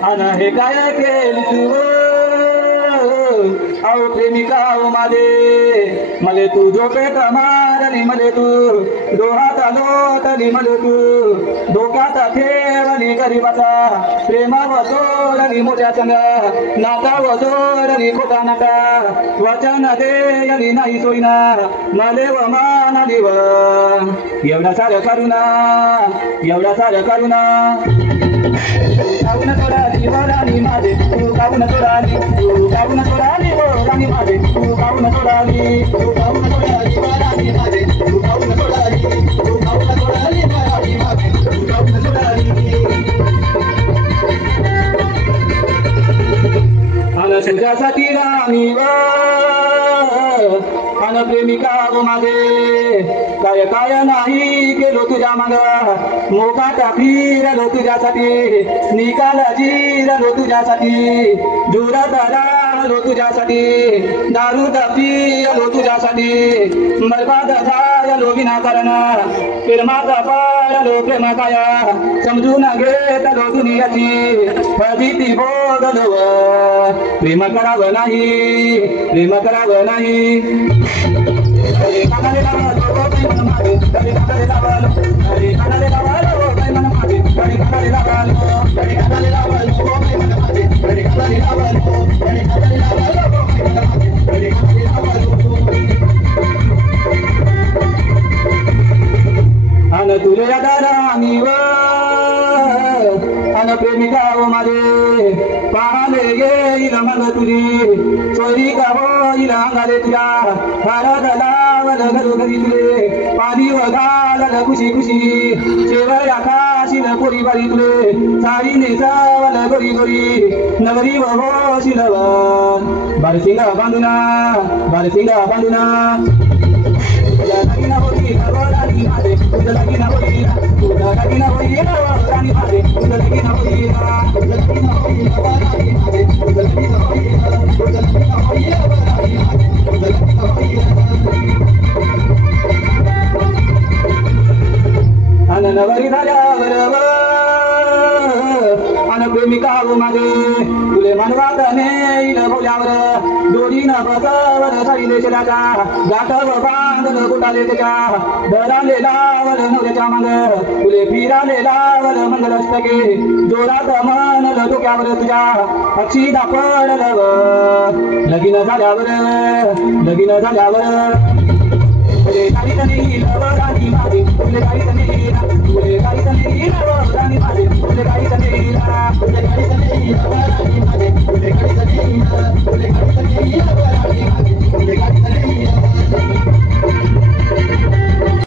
अन हे काय केली तू अहो प्रेमिका माझे मले तू झोपेत मारली मले तू डोहात लोटली मले तू डोक्यात ठेवली गरीबाचा प्रेमावर जोडली मोठ्या संग नातावर जोडली खोटा नाटा वचन देयली नाही सोयीना मले व मानाली व एवढा सारं करुणा एवढा सारं करुणा काऊन तोडाली वरानी माझे तू काऊन तोडाली तू काऊन तोडाली वरानी माझे तू काऊन तोडाली तू काऊन तोडाली वरानी माझे तू काऊन तोडाली तू काऊन तोडाली वरानी माझे तू काऊन तोडाली अन तुझ्यासाठी राणी व अन प्रेमिका व माझे काय काय नाही केलो तुझ्या माग मोकाटा फिरलो तुझ्यासाठी निकाल जिरलो तुझ्यासाठी जुरात राहलो तुझ्यासाठी दारू पिलो तुझ्यासाठी बरबाद झालो विनाकारण प्रेमाचा पाडलो प्रेम काया समजून घेतलो दुनियाची फजिती बोगलो प्रेम करावं नाही प्रेम करावं नाही अरे कानाले लावलो काय मन मागे अरे कानाले लावलो अरे कानाले लावलो काय मन मागे अरे कानाले लावलो अरे कानाले लावलो काय मन मागे अरे कानाले लावलो अरे कानाले लावलो काय मन मागे अरे कानाले लावलो अन तुझ्या दारानी व अन प्रेमिका व माझे पाहाले येईल मग तुझी चोरी का होईल अंगाले तुझ्या घरात लावल घरोघरी तुले पाणी व घालल खुशी खुशी शेवया खाशील पोरी बारी तुले साडी नेसावल गोरी गोरी नगरी व होशील बारसिंगा बांधुना बारसिंगा बांधुना तुझ्या लगीना होई राणी माझे तुझ्या लगीना होई तुझ्या लगीना होई राणी माझे तुझ्या लगीना होई तुझ्या लगीना होई राणी माझे तुझ्या लगीना होई तुझ्या लगीना होई राणी माझे तुझ्या लगीना होई अन नवरी झाल्यावर अन प्रेमिका व माझे तुले मनवात नेईल बोल्यावर दोरीनं बसवर साईले शेलाचा गाठव बांधल कुटाले त्याच्या दराले लावल नवऱ्याच्या मांग तुले फिराले लावल मंगलस्तके जोरात म्हणल डोक्यावर तुझ्या अक्षिदा पडल लगीन झाल्यावर लगीन झाल्यावर तुले गाडीत नेईल राणी माझी तुले गाडीत नेईल तुले गाडीत नेईल राणी माझी तुले गाडीत नेईल तुले गाडीत नेईल